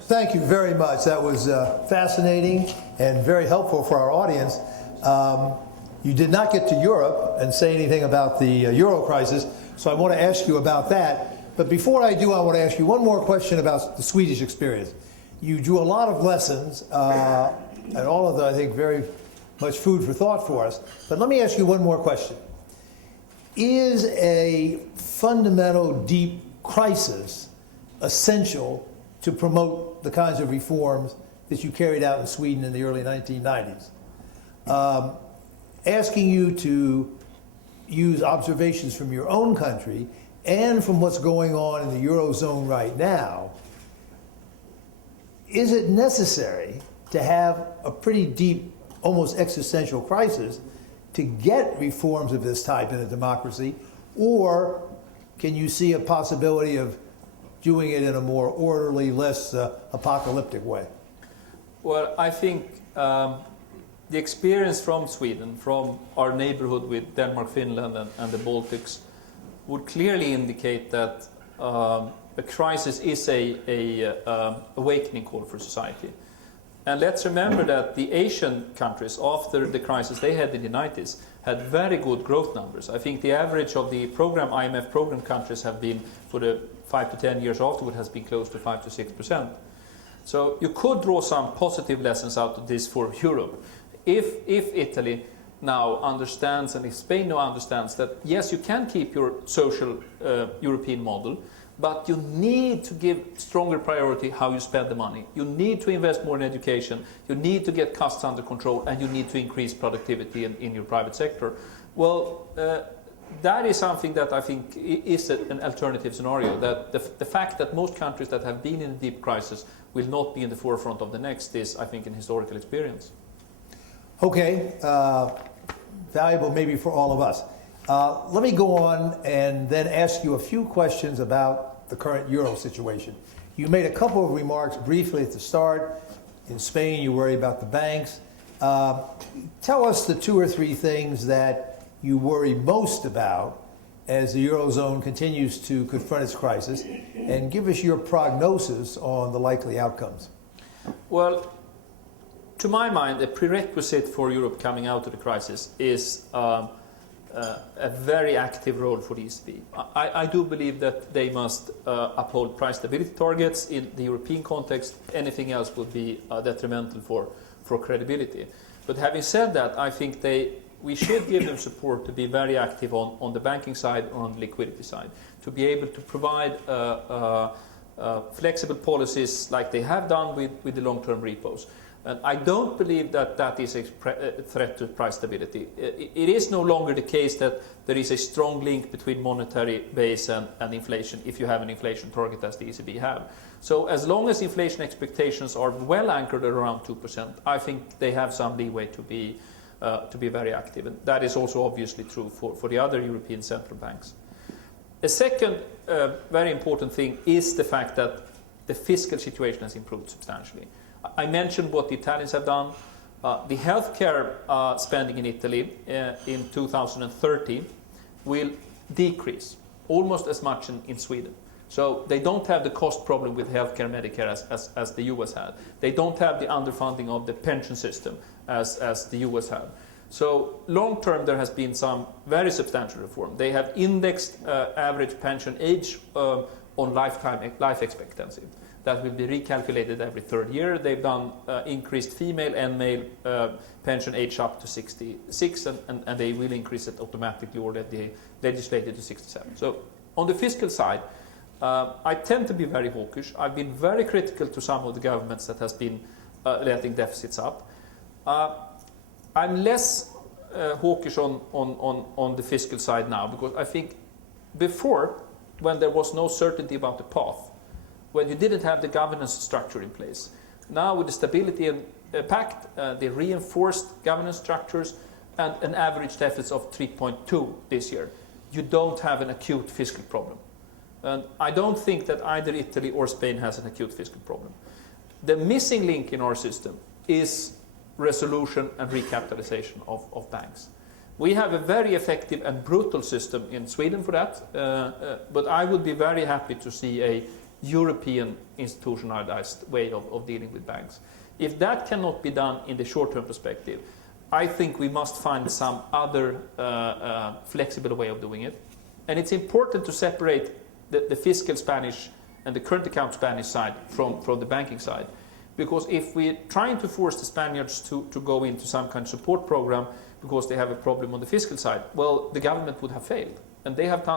Thank you very much. That was fascinating and very helpful for our audience. You did not get to Europe and say anything about the euro crisis, so I want to ask you about that. But before I do, I want to ask you one more question about the Swedish experience. You drew a lot of lessons, and all of them, I think, very much food for thought for us. But let me ask you one more question. Is a fundamental deep crisis essential to promote the kinds of reforms that you carried out in Sweden in the early 1990s? Asking you to use observations from your own country and from what's going on in the Eurozone right now, is it necessary to have a pretty deep, almost existential crisis to get reforms of this type in a democracy, or can you see a possibility of doing it in a more orderly, less apocalyptic way? Well, I think the experience from Sweden, from our neighborhood with Denmark, Finland, and the Baltics, would clearly indicate that a crisis is a awakening call for society. And let's remember that the Asian countries, after the crisis they had in the 90s, had very good growth numbers. I think the average of the IMF program countries have been, for the 5 to 10 years afterward, has been close to 5 to 6%. So you could draw some positive lessons out of this for Europe. If Italy now understands, and if Spain now understands, that yes, you can keep your social European model, but you need to give stronger priority how you spend the money. You need to invest more in education, you need to get costs under control, and you need to increase productivity in your private sector. Well, that is something that I think is an alternative scenario, that the fact that most countries that have been in a deep crisis will not be in the forefront of the next is, I think, an historical experience. Okay, valuable maybe for all of us. Let me go on and then ask you a few questions about the current euro situation. You made a couple of remarks briefly at the start. In Spain, you worry about the banks. Tell us the 2 or 3 things that you worry most about as the Eurozone continues to confront its crisis, and give us your prognosis on the likely outcomes. Well, to my mind, a prerequisite for Europe coming out of the crisis is a very active role for the ECB. I do believe that they must uphold price stability targets in the European context. Anything else would be detrimental for credibility. But having said that, I think we should give them support to be very active on the banking side or on the liquidity side, to be able to provide flexible policies like they have done with the long-term repos. And I don't believe that that is a threat to price stability. It is no longer the case that there is a strong link between monetary base and inflation if you have an inflation target as the ECB have. So as long as inflation expectations are well anchored at around 2%, I think they have some leeway to be very active. And that is also obviously true for the other European central banks. A second very important thing is the fact that the fiscal situation has improved substantially. I mentioned what the Italians have done. The healthcare spending in Italy in 2030 will decrease almost as much in Sweden. So they don't have the cost problem with healthcare and Medicare as the US had. They don't have the underfunding of the pension system as the US had. So long term there has been some very substantial reform. They have indexed average pension age on life expectancy. That will be recalculated every 3rd year. They've done increased female and male pension age up to 66, and they will increase it automatically, or that they legislated to 67. So on the fiscal side, I tend to be very hawkish. I've been very critical to some of the governments that has been letting deficits up. I'm less hawkish on the fiscal side now, because I think before, when there was no certainty about the path, when you didn't have the governance structure in place. Now with the Stability and Pact, the reinforced governance structures, and an average deficit of 3.2 this year, you don't have an acute fiscal problem. And I don't think that either Italy or Spain has an acute fiscal problem. The missing link in our system is resolution and recapitalization of banks. We have a very effective and brutal system in Sweden for that, but I would be very happy to see European institutionalized way of dealing with banks. If that cannot be done in the short-term perspective, I think we must find some other flexible way of doing it. And it's important to separate the fiscal Spanish and the current account Spanish side from the banking side. Because if we're trying to force the Spaniards to go into some kind of support program because they have a problem on the fiscal side, well, the government would have failed. And they have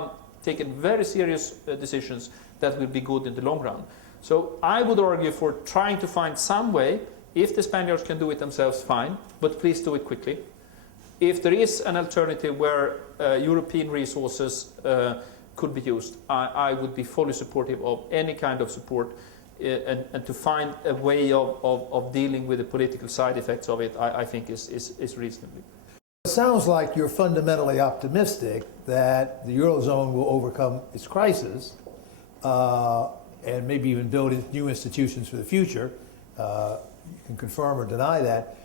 taken very serious decisions that will be good in the long run. So I would argue for trying to find some way. If the Spaniards can do it themselves, fine, but please do it quickly. If there is an alternative where European resources could be used, I would be fully supportive of any kind of support and to find a way of dealing with the political side effects of it, I think is reasonable. It sounds like you're fundamentally optimistic that the Eurozone will overcome its crisis and maybe even build new institutions for the future. You can confirm or deny that.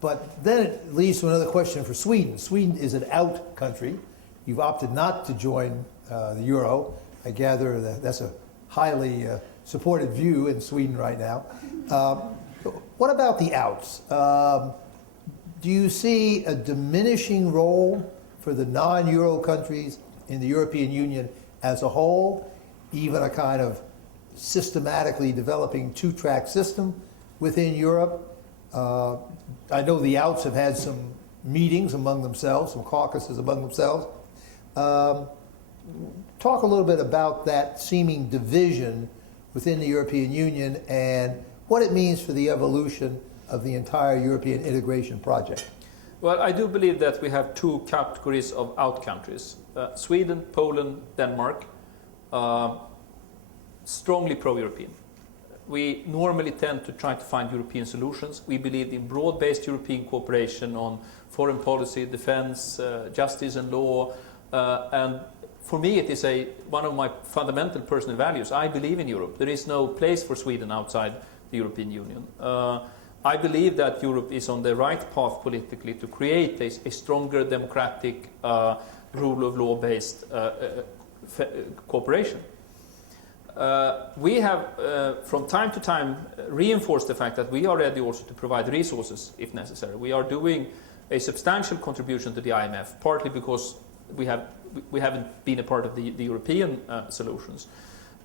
But then it leads to another question for Sweden. Sweden is an out country. You've opted not to join the euro. I gather that's a highly supported view in Sweden right now. What about the outs? Do you see a diminishing role for the non-euro countries in the European Union as a whole, even a kind of systematically developing two-track system within Europe? I know the outs have had some meetings among themselves, some caucuses among themselves. Talk a little bit about that seeming division within the European Union and what it means for the evolution of the entire European integration project. Well, I do believe that we have two categories of out countries. Sweden, Poland, Denmark, strongly pro-European. We normally tend to try to find European solutions. We believe in broad-based European cooperation on foreign policy, defense, justice and law. And for me, it is one of my fundamental personal values. I believe in Europe. There is no place for Sweden outside the European Union. I believe that Europe is on the right path politically to create a stronger democratic, rule of law-based cooperation. We have, from time to time, reinforced the fact that we are ready also to provide resources if necessary. We are doing a substantial contribution to the IMF, partly because we haven't been a part of the European solutions.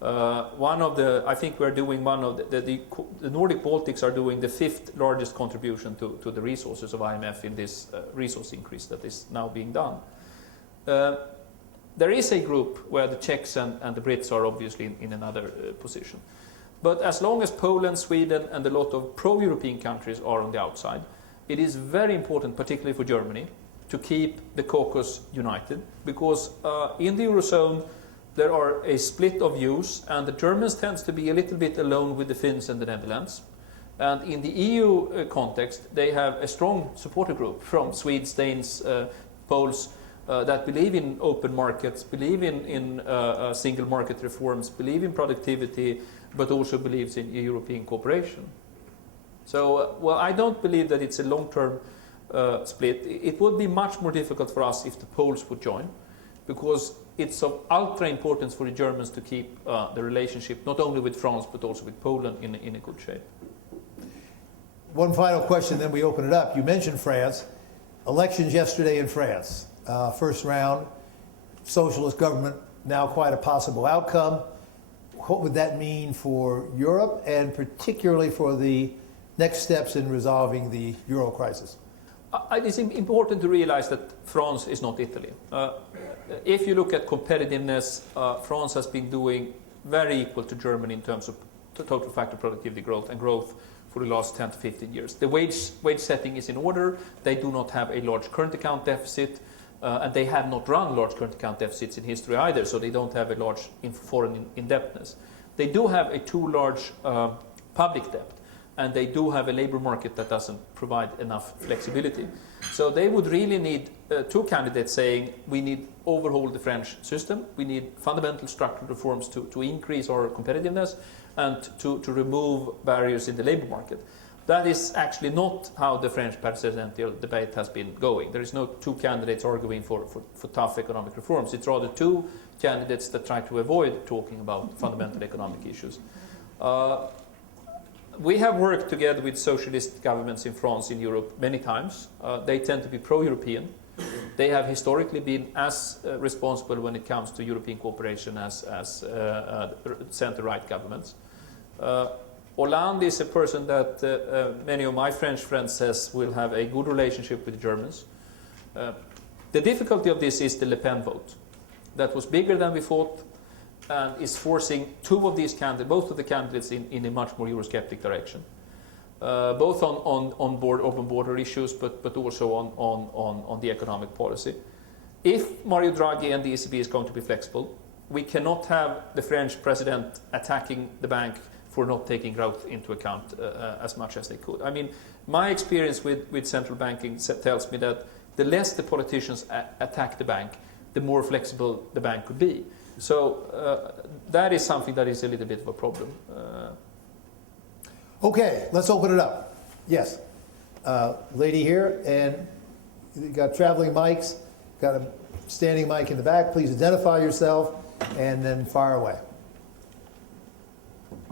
I think we're doing the Nordic Baltics are doing the 5th largest contribution to the resources of IMF in this resource increase that is now being done. There is a group where the Czechs and the Brits are obviously in another position. But as long as Poland, Sweden and a lot of pro-European countries are on the outside, it is very important, particularly for Germany, to keep the caucus united, because in the Eurozone there are a split of views, and the Germans tend to be a little bit alone with the Finns and the Netherlands. And in the EU context, they have a strong supporter group from Swedes, Danes, Poles, that believe in open markets, believe in single market reforms, believe in productivity, but also believes in European cooperation. So, well, I don't believe that it's a long-term split. It would be much more difficult for us if the Poles would join, because it's of ultra importance for the Germans to keep the relationship not only with France but also with Poland in a good shape. One final question, then we open it up. You mentioned France. Elections yesterday in France. First round, socialist government, now quite a possible outcome. What would that mean for Europe and particularly for the next steps in resolving the euro crisis? It's important to realize that France is not Italy. If you look at competitiveness, France has been doing very equal to Germany in terms of total factor productivity growth and growth for the last 10 to 15 years. The wage setting is in order. They do not have a large current account deficit, and they have not run large current account deficits in history either, so they don't have a large foreign indebtedness. They do have a too large public debt, and they do have a labor market that doesn't provide enough flexibility. So they would really need two candidates saying we need overhaul the French system, we need fundamental structural reforms to increase our competitiveness and to remove barriers in the labor market. That is actually not how the French presidential debate has been going. There is no two candidates arguing for tough economic reforms. It's rather two candidates that try to avoid talking about fundamental economic issues. We have worked together with socialist governments in France, in Europe, many times. They tend to be pro-European. They have historically been as responsible when it comes to European cooperation as center-right governments. Hollande is a person that many of my French friends says will have a good relationship with the Germans. The difficulty of this is the Le Pen vote. That was bigger than we thought and is forcing both of the candidates in a much more Eurosceptic direction. Both on open border issues, but also on the economic policy. If Mario Draghi and the ECB is going to be flexible, we cannot have the French president attacking the bank for not taking growth into account as much as they could. I mean, my experience with central banking tells me that the less the politicians attack the bank, the more flexible the bank could be. So that is something that is a little bit of a problem. Okay, let's open it up. Yes, lady here, and you got traveling mics, got a standing mic in the back. Please identify yourself and then fire away.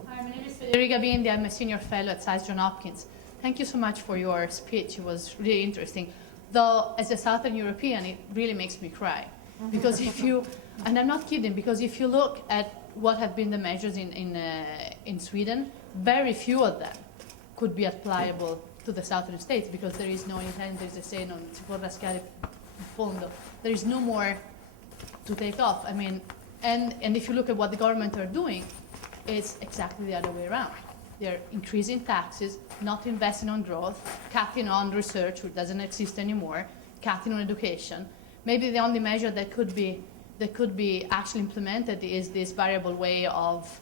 Hi, my name is Federica Bindi. I'm a senior fellow at Johns Hopkins. Thank you so much for your speech. It was really interesting. Though, as a Southern European, it really makes me cry. Because if you, and I'm not kidding, because if you look at what have been the measures in Sweden, very few of them could be applicable to the southern states because there is no intent, there is a say, non si può rascare il fondo. There is no more to take off. I mean, and if you look at what the government are doing, it's exactly the other way around. They're increasing taxes, not investing on growth, cutting on research, which doesn't exist anymore, cutting on education. Maybe the only measure that could be actually implemented is this variable way of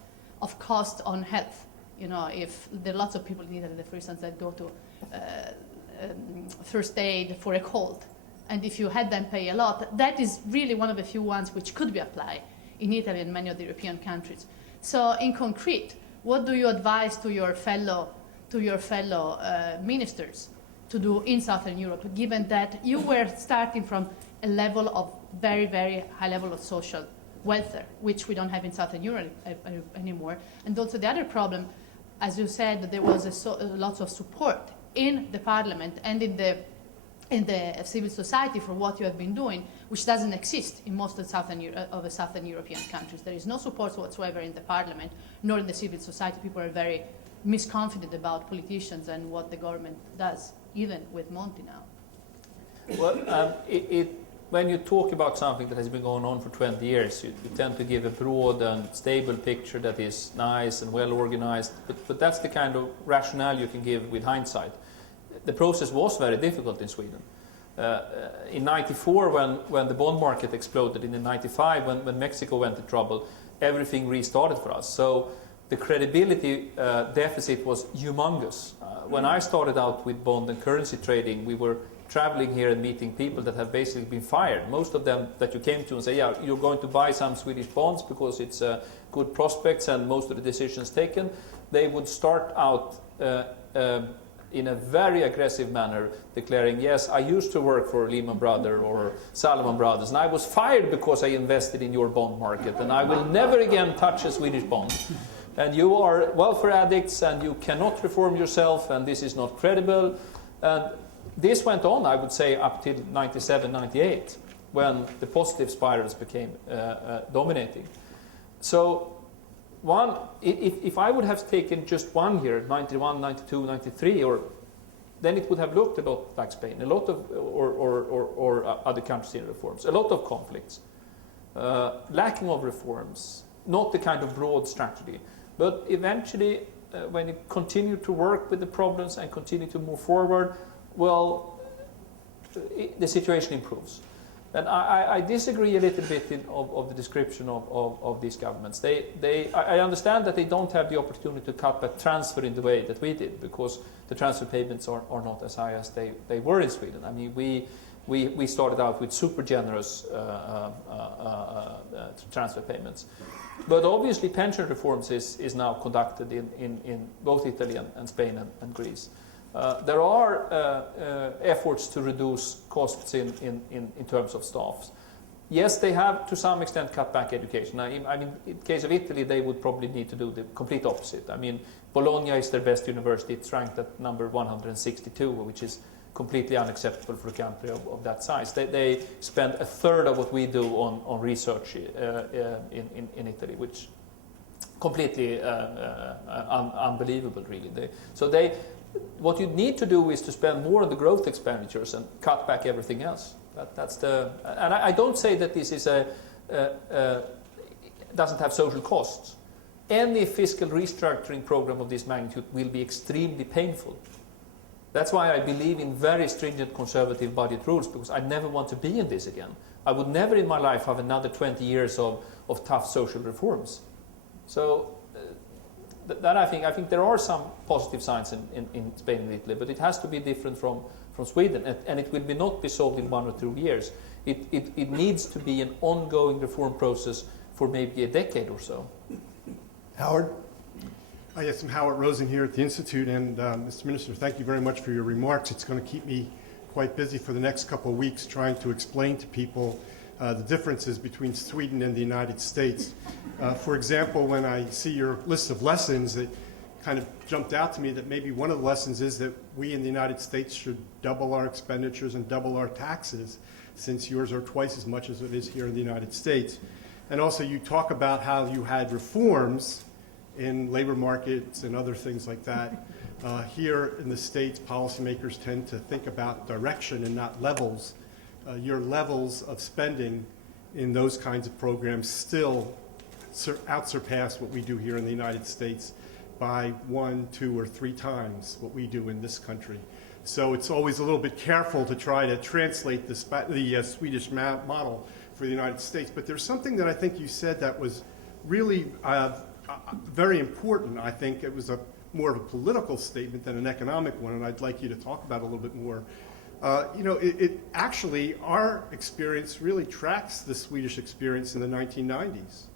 cost on health. You know, if there are lots of people in Italy, for instance, that go to first aid for a cold, and if you had them pay a lot, that is really one of the few ones which could be applied in Italy and many of the European countries. So, in concrete, what do you advise to your fellow ministers to do in Southern Europe, given that you were starting from a level of very, very high level of social welfare, which we don't have in Southern Europe anymore. And also the other problem, as you said, there was lots of support in the parliament and in the civil society for what you have been doing, which doesn't exist in most of the Southern European countries. There is no support whatsoever in the parliament, nor in the civil society. People are very misconfident about politicians and what the government does, even with Monti now. Well, when you talk about something that has been going on for 20 years, you tend to give a broad and stable picture that is nice and well organized, but that's the kind of rationale you can give with hindsight. The process was very difficult in Sweden. In 94, when the bond market exploded, and in 95, when Mexico went into trouble, everything restarted for us. So the credibility deficit was humongous. When I started out with bond and currency trading, we were traveling here and meeting people that have basically been fired. Most of them that you came to and say, yeah, you're going to buy some Swedish bonds because it's good prospects and most of the decisions taken, they would start out in a very aggressive manner declaring, yes, I used to work for Lehman Brothers or Salomon Brothers and I was fired because I invested in your bond market and I will never again touch a Swedish bond. And you are welfare addicts and you cannot reform yourself and this is not credible. And this went on, I would say, up till 97, 98, when the positive spirals became dominating. So, if I would have taken just one year, 91, 92, 93, then it would have looked a lot like Spain, a lot of, or other countries in reforms, a lot of conflicts, lacking of reforms, not the kind of broad strategy. But eventually, when you continue to work with the problems and continue to move forward, well, the situation improves. And I disagree a little bit of the description of these governments. I understand that they don't have the opportunity to cut back transfer in the way that we did, because the transfer payments are not as high as they were in Sweden. I mean, we we started out with super generous transfer payments. But obviously pension reforms is now conducted in both Italy and Spain and Greece. There are efforts to reduce costs in terms of staffs. Yes, they have to some extent cut back education. I mean, in the case of Italy, they would probably need to do the complete opposite. I mean, Bologna is their best university. It's ranked at number 162, which is completely unacceptable for a country of that size. They spend a third of what we do on research in Italy, which completely unbelievable, really. What you need to do is to spend more on the growth expenditures and cut back everything else. And I don't say that this is doesn't have social costs. Any fiscal restructuring program of this magnitude will be extremely painful. That's why I believe in very stringent conservative budget rules, because I never want to be in this again. I would never in my life have another 20 years of tough social reforms. So that I think there are some positive signs in Spain and Italy, but it has to be different from Sweden, and it will not be solved in 1 or 2 years. It needs to be an ongoing reform process for maybe a decade or so. Howard? Yes, I'm Howard Rosen here at the Institute, and Mr. Minister, thank you very much for your remarks. It's going to keep me quite busy for the next couple of weeks trying to explain to people the differences between Sweden and the United States. For example, when I see your list of lessons, it kind of jumped out to me that maybe one of the lessons is that we in the United States should double our expenditures and double our taxes, since yours are twice as much as it is here in the United States. And also you talk about how you had reforms in labor markets and other things like that. Here in the States, policymakers tend to think about direction and not levels. Your levels of spending in those kinds of programs still outsurpass what we do here in the United States by 1, 2, or 3 times what we do in this country. So it's always a little bit careful to try to translate the Swedish model for the United States. But there's something that I think you said that was really very important. I think it was more of a political statement than an economic one, and I'd like you to talk about it a little bit more. Actually, our experience really tracks the Swedish experience in the 1990s.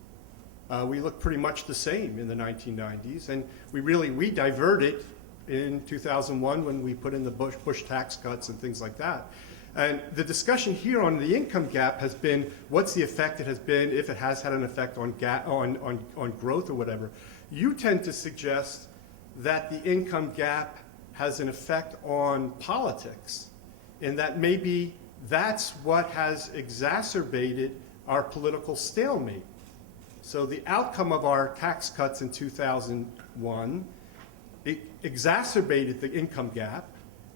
We look pretty much the same in the 1990s, and we diverted in 2001 when we put in the Bush tax cuts and things like that. And the discussion here on the income gap has been what's the effect it has been, if it has had an effect on growth or whatever. You tend to suggest that the income gap has an effect on politics, and that maybe that's what has exacerbated our political stalemate. So the outcome of our tax cuts in 2001, it exacerbated the income gap,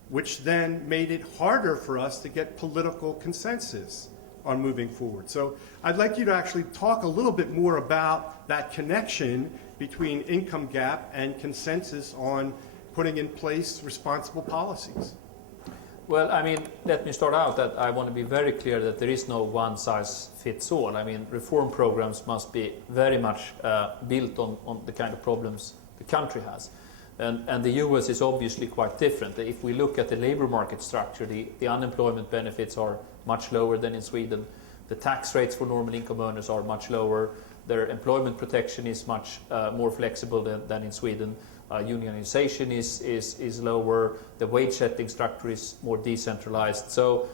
which then made it harder for us to get political consensus on moving forward. So I'd like you to actually talk a little bit more about that connection between income gap and consensus on putting in place responsible policies. Well, I mean, let me start out that I want to be very clear that there is no one-size-fits-all. I mean, reform programs must be very much built on the kind of problems the country has. And the US is obviously quite different. If we look at the labor market structure, the unemployment benefits are much lower than in Sweden. The tax rates for normal income earners are much lower. Their employment protection is much more flexible than in Sweden. Unionization is lower. The wage setting structure is more decentralized. So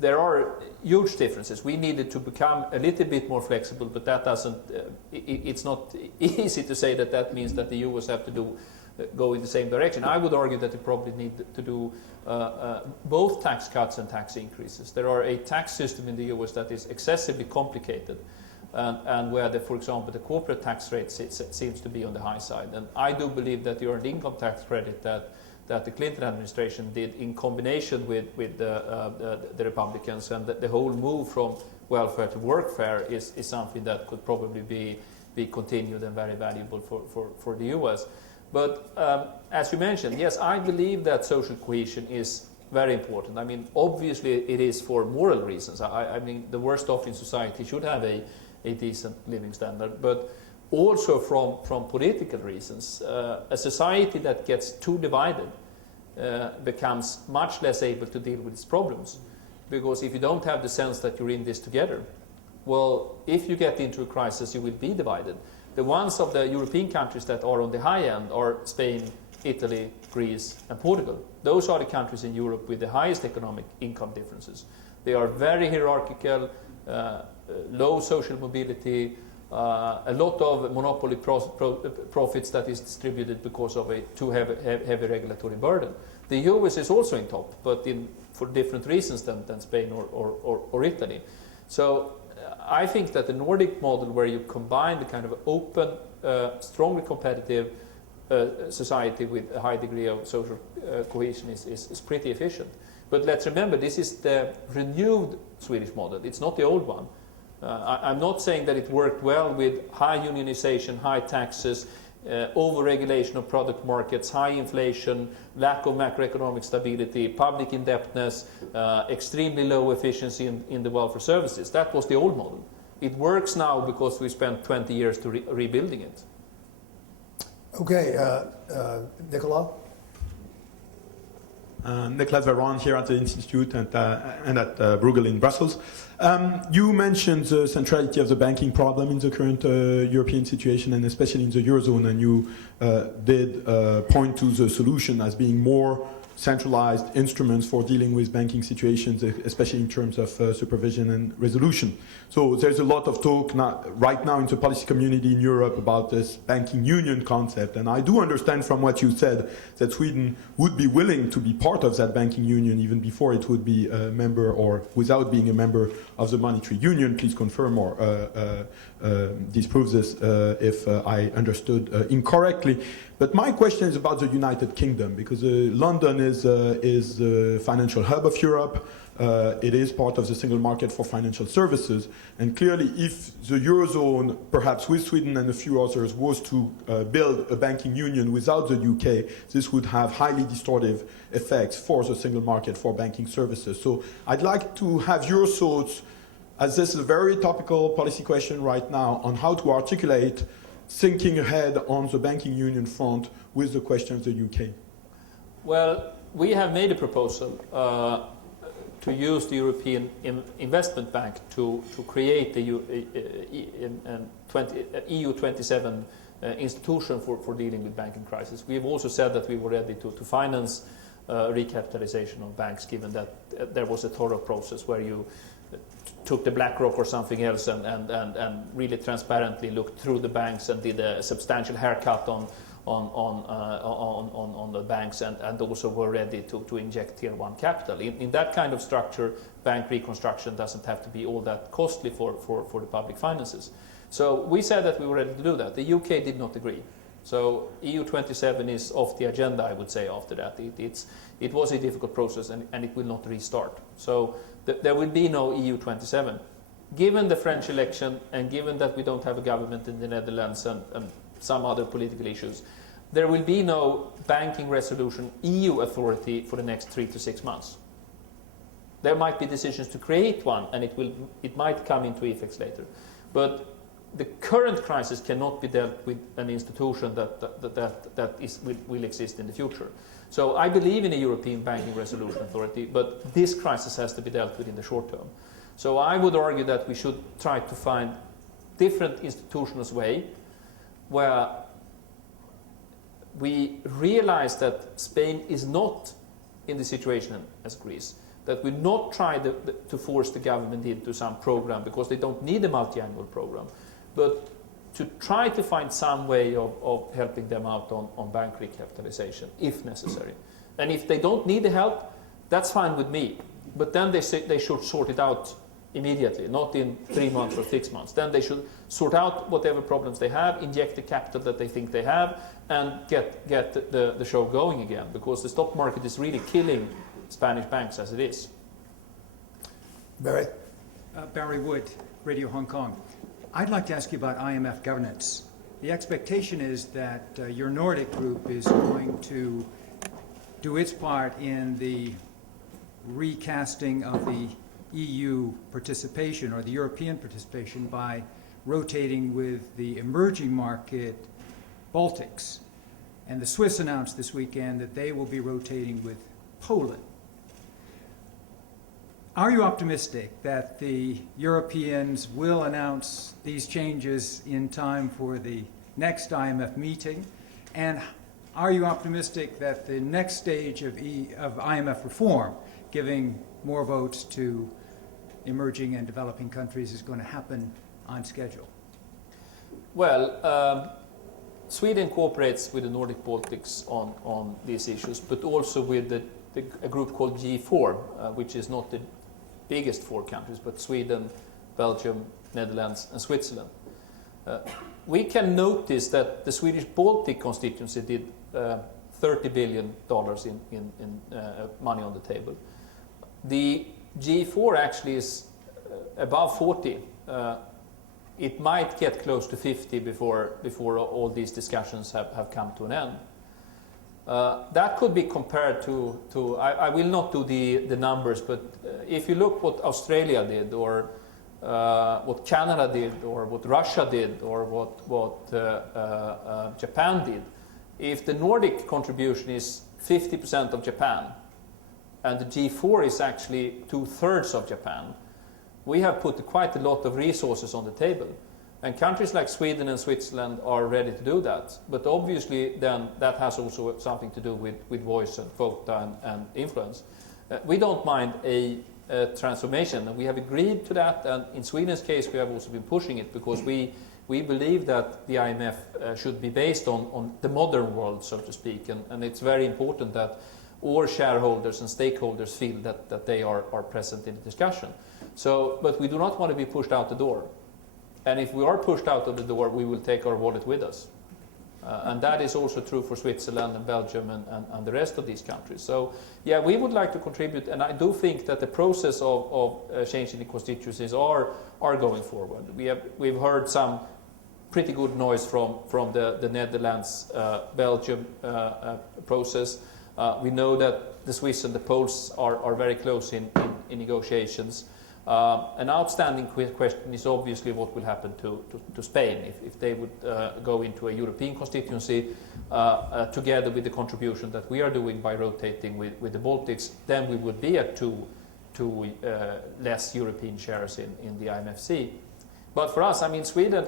there are huge differences. We needed to become a little bit more flexible, but that doesn't. It's not easy to say that means that the US have to go in the same direction. I would argue that they probably need to do both tax cuts and tax increases. There are a tax system in the US that is excessively complicated, and where, for example, the corporate tax rate seems to be on the high side. And I do believe that the earned income tax credit that the Clinton administration did in combination with the Republicans, and the whole move from welfare to workfare is something that could probably be continued and very valuable for the US. But as you mentioned, yes, I believe that social cohesion is very important. I mean, obviously it is for moral reasons. I mean, the worst off in society should have a decent living standard, but also from political reasons. A society that gets too divided becomes much less able to deal with its problems. Because if you don't have the sense that you're in this together, well, if you get into a crisis, you will be divided. The ones of the European countries that are on the high end are Spain, Italy, Greece, and Portugal. Those are the countries in Europe with the highest economic income differences. They are very hierarchical, low social mobility, a lot of monopoly profits that is distributed because of a too heavy regulatory burden. The US is also in top, but for different reasons than Spain or Italy. So I think that the Nordic model, where you combine the kind of open, strongly competitive society with a high degree of social cohesion is pretty efficient. But let's remember, this is the renewed Swedish model. It's not the old one. I'm not saying that it worked well with high unionization, high taxes, over-regulation of product markets, high inflation, lack of macroeconomic stability, public indebtedness, extremely low efficiency in the welfare services. That was the old model. It works now because we spent 20 years to rebuilding it. Okay, Nicola? Nicolas Veron here at the Institute and at Bruegel in Brussels. You mentioned the centrality of the banking problem in the current European situation, and especially in the Eurozone, and you did point to the solution as being more centralized instruments for dealing with banking situations, especially in terms of supervision and resolution. So there's a lot of talk right now in the policy community in Europe about this banking union concept, and I do understand from what you said that Sweden would be willing to be part of that banking union even before it would be a member, or without being a member of the monetary union. Please confirm or disprove this if I understood incorrectly. But my question is about the United Kingdom, because London is the financial hub of Europe. It is part of the single market for financial services. And clearly, if the Eurozone, perhaps with Sweden and a few others, was to build a banking union without the UK, this would have highly distortive effects for the single market for banking services. So I'd like to have your thoughts, as this is a very topical policy question right now, on how to articulate thinking ahead on the banking union front with the question of the UK. Well, we have made a proposal to use the European Investment Bank to create the EU 27 institution for dealing with banking crisis. We have also said that we were ready to finance recapitalization of banks, given that there was a thorough process where you took the BlackRock or something else and really transparently looked through the banks and did a substantial haircut on the banks, and also were ready to inject Tier 1 capital. In that kind of structure, bank reconstruction doesn't have to be all that costly for the public finances. So we said that we were ready to do that. The UK did not agree. So EU 27 is off the agenda, I would say, after that. It was a difficult process, and it will not restart. So there will be no EU 27. Given the French election, and given that we don't have a government in the Netherlands and some other political issues, there will be no banking resolution EU authority for the next 3 to 6 months. There might be decisions to create one, and it might come into effect later. But the current crisis cannot be dealt with an institution that will exist in the future. So I believe in a European Banking Resolution Authority, but this crisis has to be dealt with in the short term. So I would argue that we should try to find different institutional way where we realize that Spain is not in the situation as Greece, that we not try to force the government into some program because they don't need a multi-annual program, but to try to find some way of helping them out on bank recapitalization, if necessary. And if they don't need the help, that's fine with me. But then they should sort it out immediately, not in 3 months or 6 months. Then they should sort out whatever problems they have, inject the capital that they think they have, and get the show going again, because the stock market is really killing Spanish banks as it is. Barry? Barry Wood, Radio Hong Kong. I'd like to ask you about IMF governance. The expectation is that your Nordic group is going to do its part in the recasting of the EU participation, or the European participation, by rotating with the emerging market Baltics. And the Swiss announced this weekend that they will be rotating with Poland. Are you optimistic that the Europeans will announce these changes in time for the next IMF meeting? And are you optimistic that the next stage of IMF reform, giving more votes to emerging and developing countries, is going to happen on schedule? Well, Sweden cooperates with the Nordic Baltics on these issues, but also with a group called G4, which is not the biggest 4 countries, but Sweden, Belgium, Netherlands, and Switzerland. We can notice that the Swedish Baltic constituency did $30 billion in money on the table. The G4 actually is above 40. It might get close to 50 before all these discussions have come to an end. That could be compared to I will not do the numbers, but if you look what Australia did, or what Canada did, or what Russia did, or what Japan did, if the Nordic contribution is 50% of Japan, and the G4 is actually 2/3 of Japan, we have put quite a lot of resources on the table. And countries like Sweden and Switzerland are ready to do that. But obviously then that has also something to do with voice and vote and influence. We don't mind a transformation, and we have agreed to that, and in Sweden's case we have also been pushing it, because we believe that the IMF should be based on the modern world, so to speak, and it's very important that all shareholders and stakeholders feel that they are present in the discussion. So, but we do not want to be pushed out the door. And if we are pushed out of the door, we will take our wallet with us. And that is also true for Switzerland and Belgium and the rest of these countries. So, yeah, we would like to contribute, and I do think that the process of changing the constituencies are going forward. We've heard some pretty good noise from the Netherlands, Belgium process. We know that the Swiss and the Poles are very close in negotiations. An outstanding question is obviously what will happen to Spain if they would go into a European constituency together with the contribution that we are doing by rotating with the Baltics. Then we would be at two less European shares in the IMFC. But for us, I mean, Sweden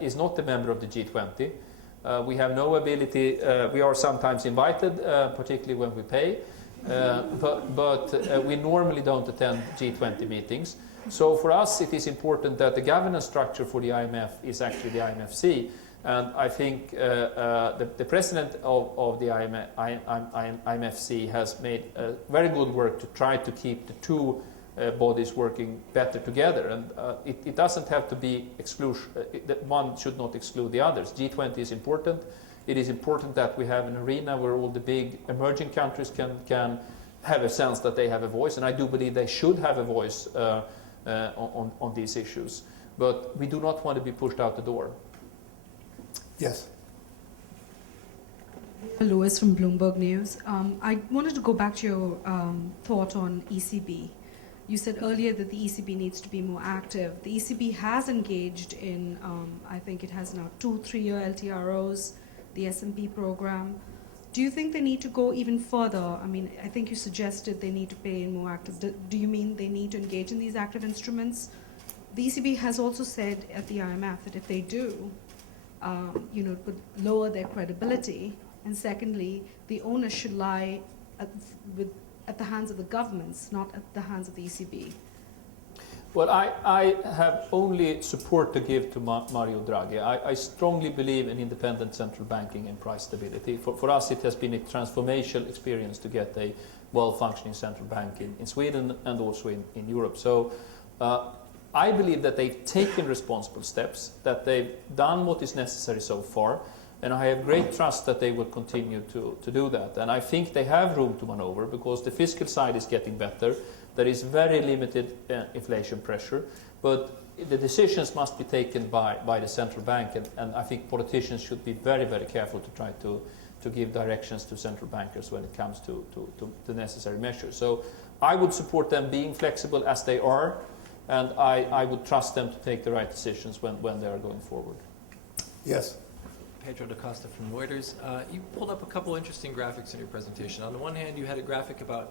is not a member of the G20. We have no ability. We are sometimes invited, particularly when we pay. But we normally don't attend G20 meetings. So for us, it is important that the governance structure for the IMF is actually the IMFC. And I think the president of the IMFC has made very good work to try to keep the two bodies working better together. And it doesn't have to be exclusion. One should not exclude the others. G20 is important. It is important that we have an arena where all the big emerging countries can have a sense that they have a voice, and I do believe they should have a voice on these issues. But we do not want to be pushed out the door. Yes. Lois from Bloomberg News. I wanted to go back to your thought on ECB. You said earlier that the ECB needs to be more active. The ECB has engaged in, I think it has now 2 3-year LTROs, the S&P program. Do you think they need to go even further? I mean, I think you suggested they need to pay more active. Do you mean they need to engage in these active instruments? The ECB has also said at the IMF that if they do, it would lower their credibility. And secondly, the onus should lie at the hands of the governments, not at the hands of the ECB. Well, I have only support to give to Mario Draghi. I strongly believe in independent central banking and price stability. For us, it has been a transformational experience to get a well-functioning central bank in Sweden and also in Europe. So I believe that they've taken responsible steps, that they've done what is necessary so far, and I have great trust that they will continue to do that. And I think they have room to maneuver because the fiscal side is getting better. There is very limited inflation pressure, but the decisions must be taken by the central bank, and I think politicians should be very, very careful to try to give directions to central bankers when it comes to the necessary measures. So I would support them being flexible as they are, and I would trust them to take the right decisions when they are going forward. Yes. Pedro da Costa from Reuters. You pulled up a couple interesting graphics in your presentation. On the one hand, you had a graphic about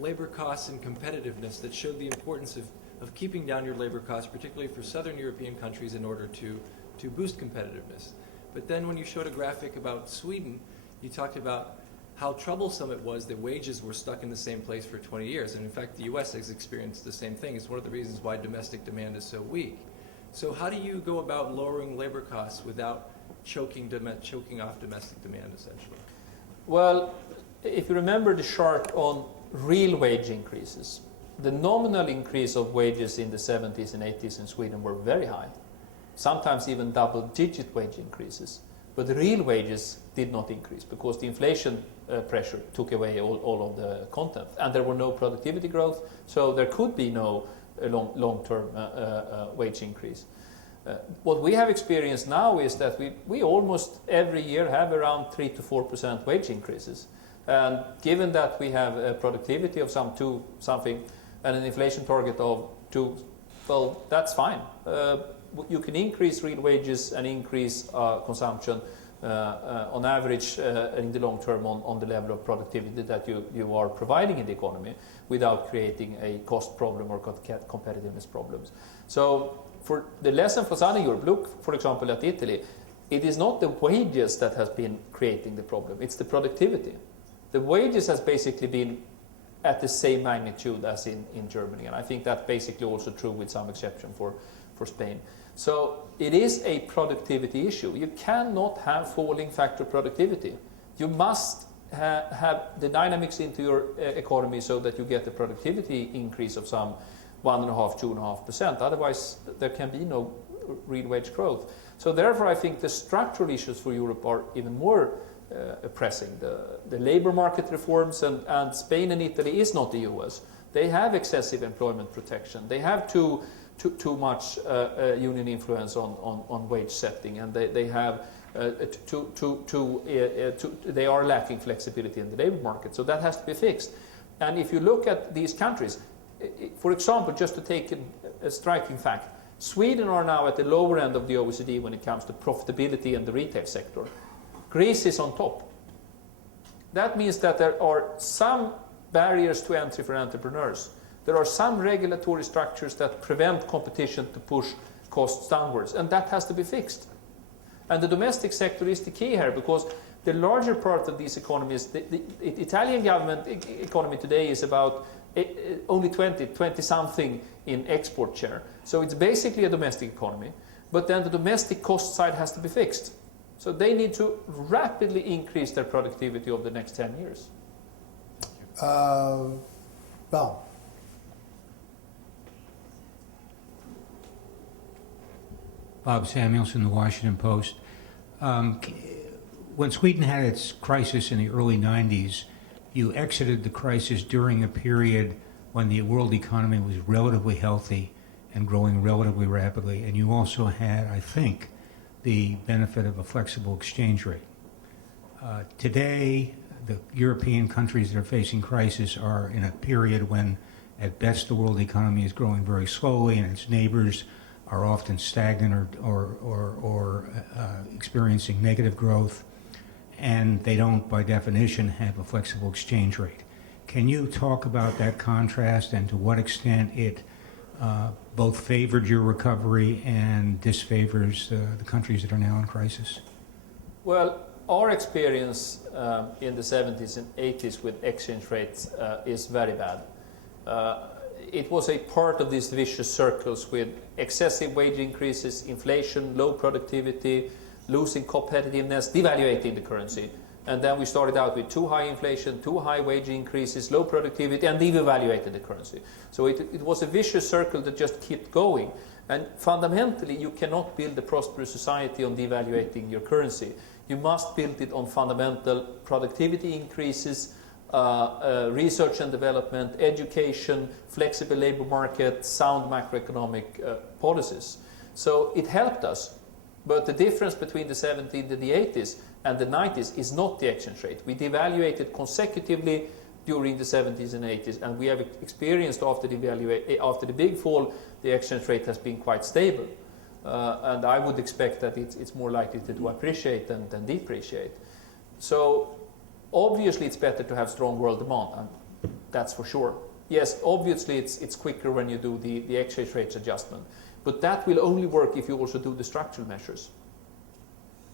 labor costs and competitiveness that showed the importance of keeping down your labor costs, particularly for Southern European countries, in order to boost competitiveness. But then when you showed a graphic about Sweden, you talked about how troublesome it was that wages were stuck in the same place for 20 years. And in fact, the US has experienced the same thing. It's one of the reasons why domestic demand is so weak. So how do you go about lowering labor costs without choking off domestic demand, essentially? Well, if you remember the chart on real wage increases, the nominal increase of wages in the 70s and 80s in Sweden were very high, sometimes even double-digit wage increases. But the real wages did not increase because the inflation pressure took away all of the content. And there were no productivity growth, so there could be no long-term wage increase. What we have experienced now is that we almost every year have around 3 to 4% wage increases. And given that we have a productivity of some 2 something and an inflation target of 2, well, that's fine. You can increase real wages and increase consumption on average in the long term on the level of productivity that you are providing in the economy without creating a cost problem or competitiveness problems. So for the lesson for Southern Europe, look, for example, at Italy, it is not the wages that has been creating the problem, it's the productivity. The wages has basically been at the same magnitude as in Germany, and I think that's basically also true with some exception for Spain. So it is a productivity issue. You cannot have falling factor productivity. You must have the dynamics into your economy so that you get a productivity increase of some 1.5%, 2.5%. Otherwise, there can be no real wage growth. So therefore, I think the structural issues for Europe are even more pressing. The labor market reforms, and Spain and Italy is not the US. They have excessive employment protection. They have too much union influence on wage setting, and they have they are lacking flexibility in the labor market. So that has to be fixed. And if you look at these countries, for example, just to take a striking fact, Sweden are now at the lower end of the OECD when it comes to profitability in the retail sector. Greece is on top. That means that there are some barriers to entry for entrepreneurs. There are some regulatory structures that prevent competition to push costs downwards, and that has to be fixed. And the domestic sector is the key here, because the larger part of these economies, the Italian government economy today is about only 20-something in export share. So it's basically a domestic economy, but then the domestic cost side has to be fixed. So they need to rapidly increase their productivity over the next 10 years. Bob. Bob Samuelson, The Washington Post. When Sweden had its crisis in the early 90s, you exited the crisis during a period when the world economy was relatively healthy and growing relatively rapidly, and you also had, I think, the benefit of a flexible exchange rate. Today, the European countries that are facing crisis are in a period when, at best, the world economy is growing very slowly, and its neighbors are often stagnant or experiencing negative growth, and they don't, by definition, have a flexible exchange rate. Can you talk about that contrast and to what extent it both favored your recovery and disfavors the countries that are now in crisis? Well, our experience in the 70s and 80s with exchange rates is very bad. It was a part of these vicious circles with excessive wage increases, inflation, low productivity, losing competitiveness, devaluating the currency. And then we started out with too high inflation, too high wage increases, low productivity, and devaluated the currency. So it was a vicious circle that just kept going. And fundamentally, you cannot build a prosperous society on devaluating your currency. You must build it on fundamental productivity increases, research and development, education, flexible labor market, sound macroeconomic policies. So it helped us. But the difference between the 70s and the 80s and the 90s is not the exchange rate. We devaluated consecutively during the 70s and 80s, and we have experienced after the big fall, the exchange rate has been quite stable. And I would expect that it's more likely to appreciate than depreciate. So obviously it's better to have strong world demand, that's for sure. Yes, obviously it's quicker when you do the exchange rates adjustment, but that will only work if you also do the structural measures.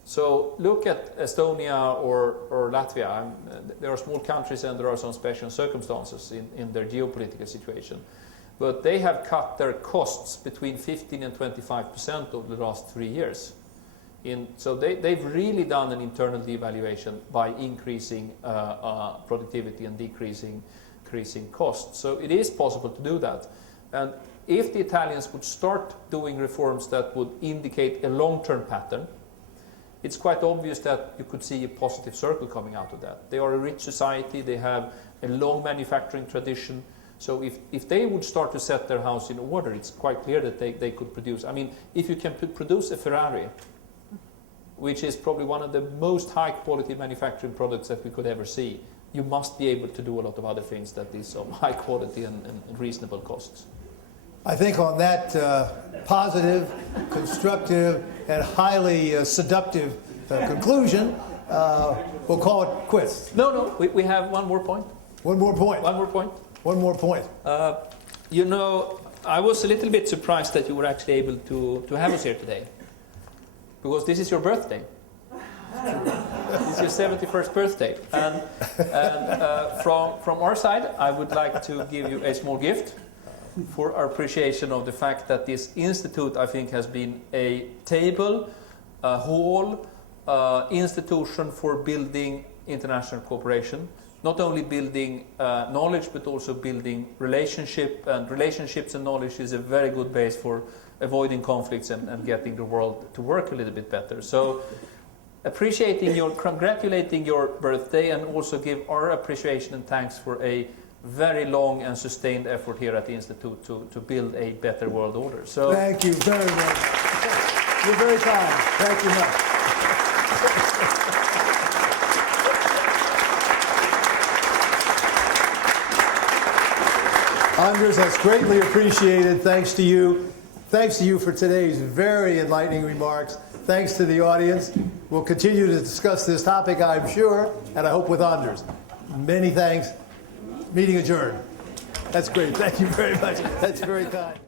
So look at Estonia or Latvia. There are small countries and there are some special circumstances in their geopolitical situation. But they have cut their costs between 15 and 25% over the last 3 years. So they've really done an internal devaluation by increasing productivity and decreasing costs. So it is possible to do that. And if the Italians would start doing reforms that would indicate a long-term pattern, it's quite obvious that you could see a positive circle coming out of that. They are a rich society, they have a long manufacturing tradition. So if they would start to set their house in order, it's quite clear that they could produce. I mean, if you can produce a Ferrari, which is probably one of the most high quality manufacturing products that we could ever see, you must be able to do a lot of other things that is of high quality and reasonable costs. I think on that positive, constructive, and highly seductive conclusion, we'll call it quits. No, we have one more point. One more point. One more point. One more point. You know, I was a little bit surprised that you were actually able to have us here today, because this is your birthday. This is your 71st birthday. And from our side, I would like to give you a small gift for our appreciation of the fact that this institute, I think, has been a table, a hall, institution for building international cooperation. Not only building knowledge, but also building relationship. And relationships and knowledge is a very good base for avoiding conflicts and getting the world to work a little bit better. So congratulating your birthday, and also give our appreciation and thanks for a very long and sustained effort here at the Institute to build a better world order. So thank you very much. You're very kind. Thank you much. Anders, that's greatly appreciated. Thanks to you. Thanks to you for today's very enlightening remarks. Thanks to the audience. We'll continue to discuss this topic, I'm sure, and I hope with Anders. Many thanks. Meeting adjourned. That's great. Thank you very much. That's very kind.